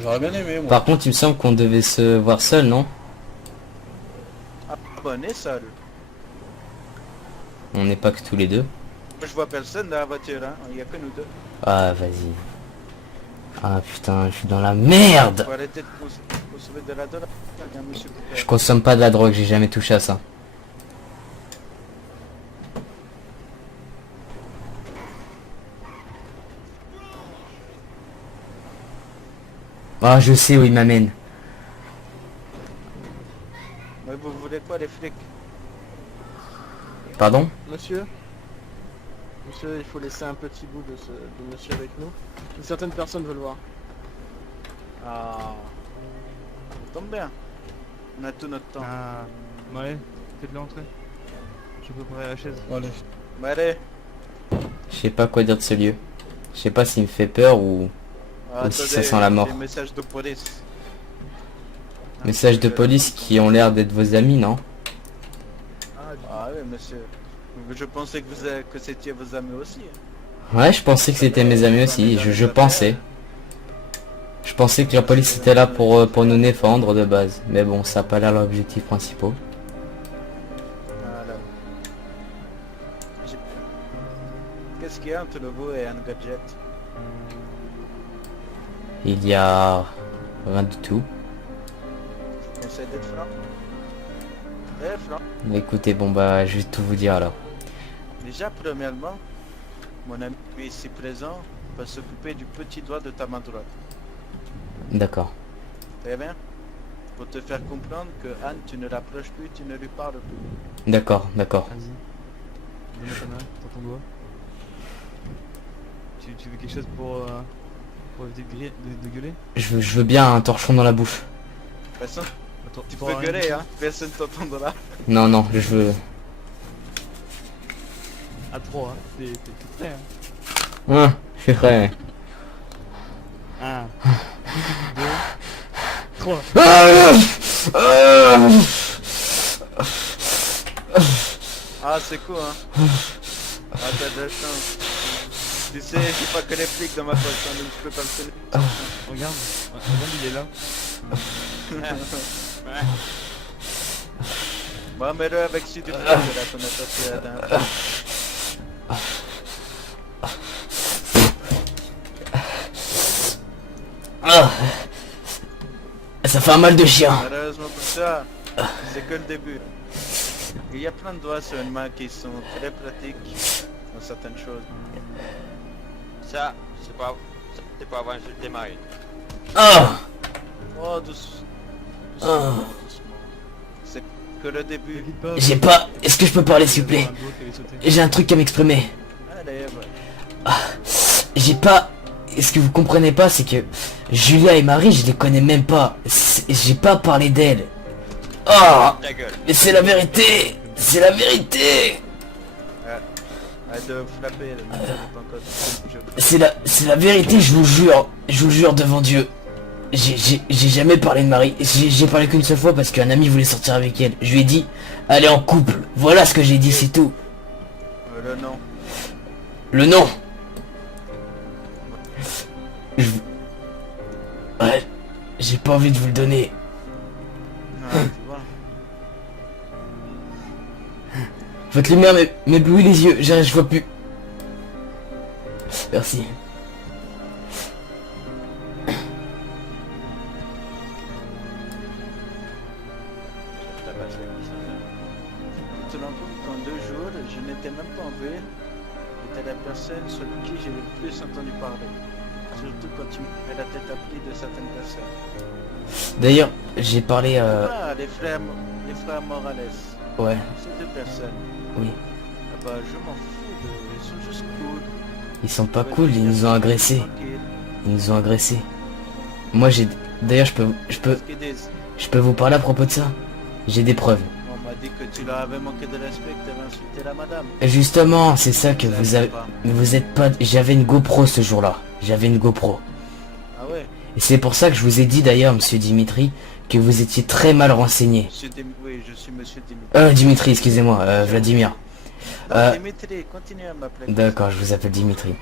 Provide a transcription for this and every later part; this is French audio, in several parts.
J'aurais bien aimé, moi. Par contre, il me semble qu'on devait se voir seul, non? Ah, bah, on est seul. On n'est pas que tous les deux. Moi, je vois personne dans la voiture, hein. Il y a que nous deux. Ah, vas-y. Ah putain, je suis dans la merde. Faut arrêter de consommer de la drogue, hein, monsieur Cooper. Je consomme pas de la drogue, j'ai jamais touché à ça. Ah, je sais où il m'amène. Mais vous voulez quoi, les flics? Pardon? Monsieur, il faut laisser un petit bout de monsieur avec nous. Une certaine personne veut le voir. Ah, ça tombe bien. On a tout notre temps. Ah, ouais, faites-le entrer. Je peux préparer la chaise. Allez. Bah, allez. Je sais pas quoi dire de ce lieu. Je sais pas s'il me fait peur ou... Ah, Ou si ça sent la mort. Des messages de police. Messages de police qui ont l'air d'être vos amis, non? Ah oui, monsieur. Je pensais que c'était vos amis aussi. Ouais, je pensais que c'était mes amis aussi, je pensais. Je pensais que la police était là pour nous défendre de base. Mais bon, ça a pas l'air l'objectif principal. Voilà. Qu'est-ce qu'il y a entre vous et un gadget? Il y a... rien du tout. Je vous conseille d'être franc. Eh, franc. Écoutez, bon bah, je vais tout vous dire alors. Déjà, premièrement, mon ami ici présent va s'occuper du petit doigt de ta main droite. D'accord. Très bien. Pour te faire comprendre que Anne, tu ne l'approches plus, tu ne lui parles plus. D'accord, d'accord. Vas-y. Donne ta main, dans ton doigt. Tu veux quelque chose pour éviter de gueuler? Je veux bien un torchon dans la bouche. Personne, Attends, tu t'auras peux rien gueuler, dit. hein. Personne t'entendra. Non, non, je veux... À 3, hein. T'es prêt, hein. Je suis prêt. 1, 2, 3. Ah, c'est cool, hein. Ah, t'as de la chance. Tu sais, j'ai pas que les flics dans ma poche, donc je peux pas le tenir. Regarde, il est là. Bon, mets-le avec si du feu, là, qu'on a passé la dernière fois. Ah, ça fait un mal de chien. Malheureusement pour ça, c'est que le début. Il y a plein de doigts sur une main qui sont très pratiques dans certaines choses. Ça, c'est pas avoir insulté Marie. Ah, Oh, doucement. Ah. C'est que le début. T'inquiète pas. j'ai pas... Est-ce que je peux parler s'il vous plaît? Un doigt qui avait sauté. J'ai un truc à m'exprimer. Allez, ouais. J'ai pas... Ce que vous comprenez pas, c'est que Julia et Marie, je les connais même pas. J'ai pas parlé d'elles. Ah, Ta gueule. mais c'est la vérité. C'est la vérité. Arrête de flapper, le mec, pas encore. C'est la vérité, je vous le jure devant Dieu. J'ai jamais parlé de Marie. J'ai parlé qu'une seule fois parce qu'un ami voulait sortir avec elle. Je lui ai dit, allez en couple. Voilà ce que j'ai dit, c'est tout. Le nom. Le nom. Ouais, j'ai pas envie de vous le donner. Ah, tu vois. Votre lumière m'éblouit les yeux, je vois plus. Merci. T'as pas joué avec ça. Tu te rends compte qu'en 2 jours, je n'étais même pas en ville. C'était la personne sur qui j'ai le plus entendu parler. Surtout quand tu me fais la tête appelée de certaines personnes. D'ailleurs, j'ai parlé Ah, les frères Morales. ouais, Ces 2 personnes. oui. Ah bah, je m'en fous d'eux. Ils sont juste cool. Ils sont pas Ouais, cool, ils nous ont agressés. tranquille. Ils nous ont agressés. Moi j'ai... D'ailleurs Qu'est-ce qu'ils disent? je peux vous parler à propos de ça. J'ai des preuves. On m'a dit que tu leur avais manqué de respect, que tu avais insulté la madame. Justement, c'est ça que Ça, vous c'est avez... pas. Vous êtes pas... J'avais une GoPro ce jour-là. J'avais une GoPro. Ah ouais? Et c'est pour ça que je vous ai dit d'ailleurs, monsieur Dimitri, que vous étiez très mal renseigné. Oui, je suis monsieur Dimitri. Dimitri, excusez-moi, Vladimir. Non, Dimitri, continue à m'appeler. D'accord, je vous appelle Dimitri.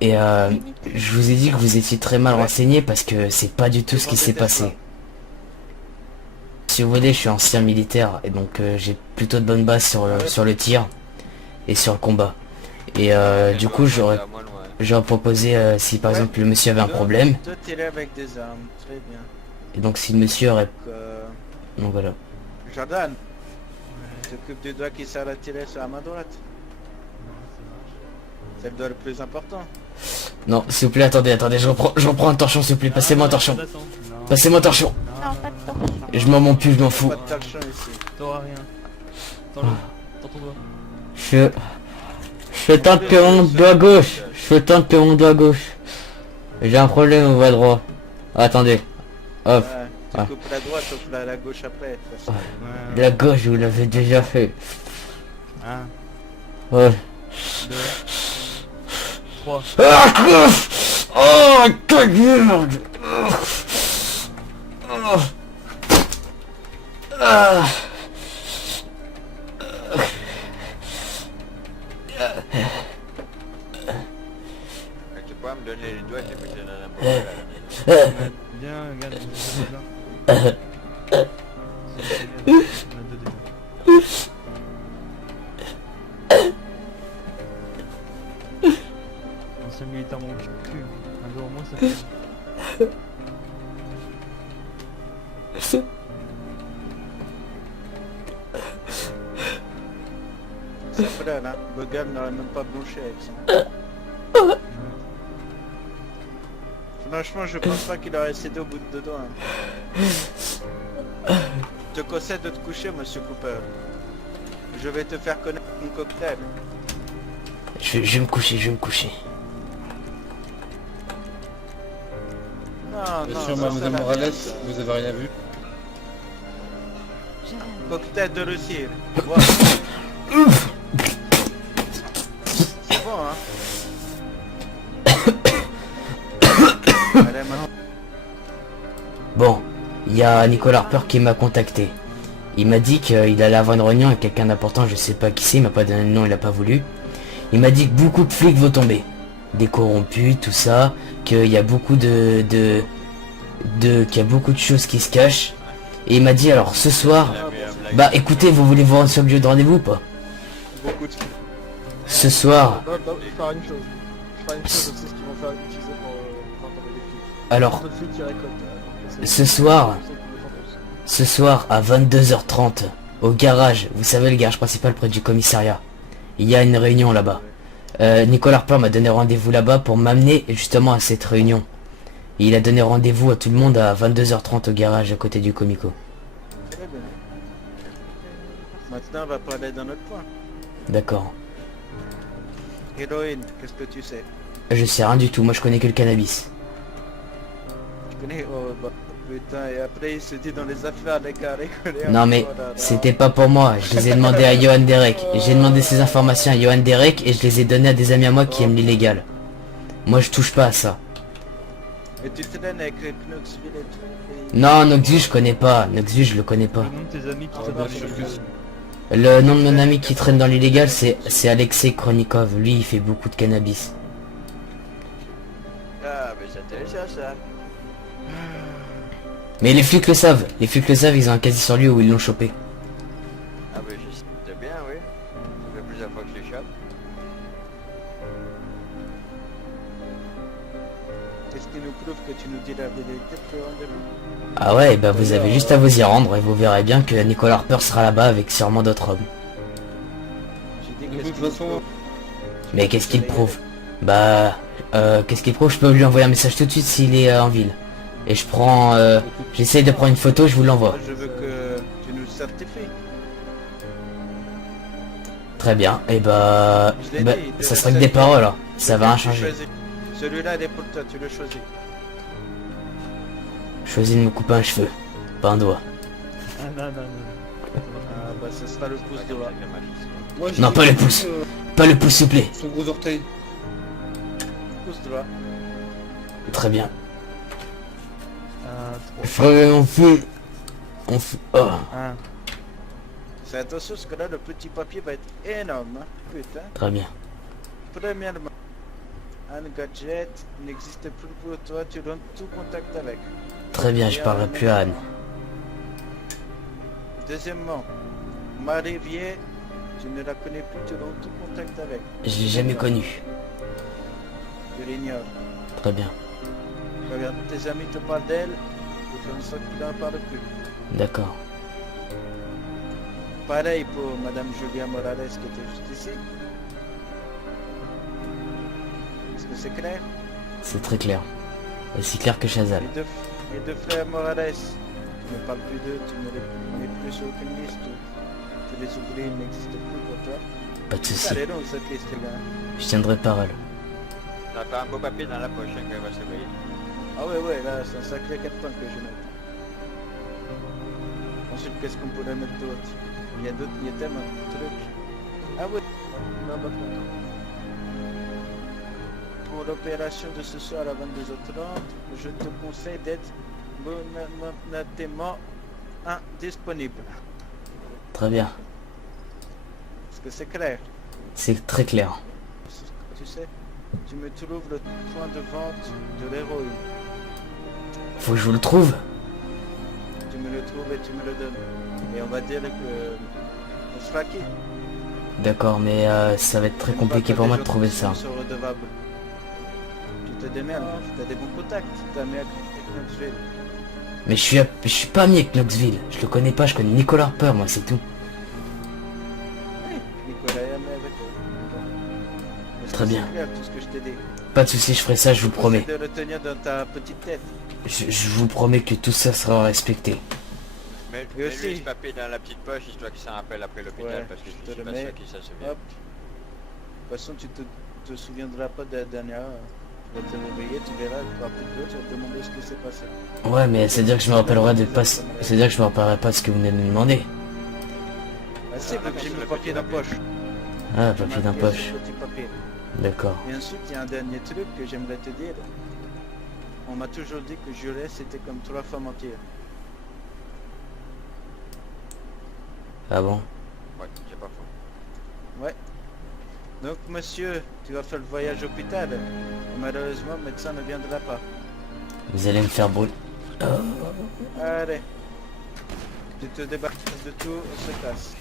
Et je vous ai dit que vous étiez très mal renseigné parce que c'est pas du tout ce qui s'est passé. Si vous voulez, je suis ancien militaire et donc j'ai plutôt de bonnes bases sur le tir et sur le combat. Et du coup, j'aurais proposé si par exemple le monsieur avait un problème. De tirer avec des armes, très bien. Et donc si le monsieur aurait... Donc, Donc voilà. Jordan, t'occupes du doigt qui sert à tirer sur la main droite. C'est le doigt le plus important. Non, s'il vous plaît, attendez, je reprends un torchon, s'il vous plaît, passez-moi un torchon. Passez-moi un torchon. Non, pas de torchon. Je m'en mon pull, je m'en fous. Pas de torchon ici. T'auras rien. Tends ton doigt. Je tente que mon doigt gauche. Je tente que mon doigt gauche. J'ai un problème au doigt droit. Attendez. Hop. Tu coupes la droite, sauf la gauche après. De toute façon. La gauche, vous l'avez déjà fait. 1, Ouais. 2, 3. Ah, oh, ta gueule. Ah. Tu pourras me donner les doigts et puis je donne un mot. Viens, regarde, je vais là. On a 2 dégâts. Ancien militaire mon cul. Un jour au moins ça fait. C'est vrai, hein. Le gars n'aurait même pas blanchi avec ça. Franchement, je pense pas qu'il aurait cédé au bout de 2 doigts. Hein. Je te conseille de te coucher, monsieur Cooper. Je vais te faire connaître mon cocktail. Je vais me coucher, je vais me coucher. Non, Bien non, sûr, ça, mademoiselle c'est la Morales, merde. vous avez rien vu? Cocktail de Russie. Voilà. C'est bon, hein. Allez, maintenant. Bon, il y a Nicolas Harper qui m'a contacté. Il m'a dit qu'il allait avoir une réunion avec quelqu'un d'important, je sais pas qui c'est, il m'a pas donné le nom, il a pas voulu. Il m'a dit que beaucoup de flics vont tomber. Des corrompus, tout ça, qu'il y a beaucoup qu'il y a beaucoup de choses qui se cachent. Et il m'a dit alors ce soir, bah écoutez, vous voulez voir sur le lieu de rendez-vous ou pas? Beaucoup de... Ce soir, Je vais faire une chose. Je vais faire une chose, je sais ce qu'ils vont faire utiliser pour tomber les flics. alors, D'autres flics qui récoltent. ce soir, ce soir à 22h30, au garage, vous savez le garage principal près du commissariat, il y a une réunion là-bas. Nicolas Harper m'a donné rendez-vous là-bas pour m'amener justement à cette réunion. Et il a donné rendez-vous à tout le monde à 22h30 au garage à côté du Comico. Très bien. Maintenant, on va parler d'un autre point. D'accord. Héroïne, qu'est-ce que tu sais? Je sais rien du tout, moi je connais que le cannabis. Tu connais? Oh, bah, putain, et après il se dit dans les affaires, les gars, les Non mais c'était pas pour moi, je les ai demandé à Johan Derek. J'ai demandé ces informations à Johan Derek et je les ai données à des amis à moi qui aiment l'illégal. Moi je touche pas à ça. Et tu traînes avec les Knoxville et tout. Non, Knoxville je connais pas, Knoxville je le connais pas. Le nom de tes amis qui Ah, te bien donnent sûr que si. Le nom de mon ami qui traîne dans l'illégal c'est Alexei Kronikov, lui il fait beaucoup de cannabis. Ah, mais c'est intéressant ça. Mais les flics le savent, ils ont un casier sur lui où ils l'ont chopé. Ah, mais je sais bien, oui. Ça fait plusieurs fois que je l'échappe. Qu'est-ce qui nous prouve que tu nous dis la vérité pour le rendez-vous? Ah ouais, bah vous avez juste à vous y rendre et vous verrez bien que Nicolas Harper sera là-bas avec sûrement d'autres hommes. J'ai dit De qu'est-ce toute qui nous façon, prouve? Mais qu'est-ce qu'il prouve? Bah, qu'est-ce qu'il prouve? Je peux lui envoyer un message tout de suite s'il est en ville. Et je prends, j'essaye de prendre une photo, je vous l'envoie. Moi, je veux que tu nous certifies. Très bien, et bah, Je l'ai bah dit, ça serait que des paroles, hein. Ça va rien Tu changer. choisis. Celui-là, il est pour toi, tu le choisis. Choisis de me couper un cheveu, pas un doigt. Ah non, non, non. Ah, bah, ce sera le pouce droit. moi j'ai Non, pas dit, le pouce. Pas le pouce, s'il vous plaît. Son gros orteil. Pouce droit. Très bien. Frère, on fait... Oh, Ah, Fais attention parce que là le petit papier va être énorme. Hein. Putain. très bien. Premièrement, un gadget n'existe plus pour toi, tu donnes tout contact avec. Très bien, je parlerai plus à Anne. Deuxièmement, Marie-Vier, tu ne la connais plus, tu donnes tout contact avec. Je l'ai jamais connue. Tu l'ignores. Très bien. Regarde, tes amis te parlent d'elle, tu fais en sorte qu'ils n'en parlent plus. D'accord. Pareil pour Madame Julia Morales qui était juste ici. Est-ce que c'est clair? C'est très clair. Aussi clair que Chazal. Les deux frères Morales, tu ne parles plus d'eux, tu ne les mets plus sur aucune liste, tu les oublies, ils n'existent plus pour toi. Pas de soucis. Allez donc cette liste les gars. Je tiendrai parole. On va faire un beau papier dans la poche hein, quand elle va se réveiller. Ah ouais, là c'est un sacré 4 points que je note. Ensuite, qu'est-ce qu'on pourrait mettre d'autre? Il y a tellement de trucs. Ah ouais, non, bah, pour l'opération de ce soir à 22h30, je te conseille d'être monétairement indisponible. Très bien. Est-ce que c'est clair? C'est très clair. Tu sais, tu me trouves le point de vente de l'héroïne. Faut que je vous le trouve. Tu me le trouves et tu me le donnes. Et on va dire que on sera qui? D'accord, mais ça va être très compliqué pour moi de trouver ça. Sont redevables. Tu te démerdes, t'as des bons contacts, t'as mis à Knoxville. Mais je suis pas ami avec Knoxville. Je le connais pas, je connais Nicolas Harper, moi, c'est tout. Oui, Nicolas est ami avec eux. Est-ce Très que bien. c'est clair, tout ce que je t'ai dit? Pas de soucis, je ferai ça, je vous promets. Essaie de le tenir dans ta petite tête. Je vous promets que tout ça sera respecté. Mets aussi. ce papier dans la petite poche histoire qu'il s'en rappelle après l'hôpital Ouais, parce que je je te suis le pas mets. sûr qu'il s'en souvient. Hop. De toute façon, tu te souviendras pas de la dernière heure. Tu vas te réveiller, tu verras, tu n'auras plus de l'autre, tu vas te demander ce qui s'est passé. Ouais, mais c'est-à-dire que je me rappellerai de pas... C'est-à-dire que je me rappellerai pas ce que vous venez de me demander. Ah, c'est vrai que j'ai mis le papier dans la poche. Ah, papier d'un Marqué poche. sur le petit papier. D'accord. Et ensuite, il y a un dernier truc que j'aimerais te dire. On m'a toujours dit que Jules c'était comme 3 femmes entières. Ah bon? Ouais, c'est pas faux. Ouais. Donc, monsieur, tu vas faire le voyage à l'hôpital. Et malheureusement, le médecin ne viendra pas. Vous allez me faire brûler. Allez. Tu te débarrasses de tout, on se casse.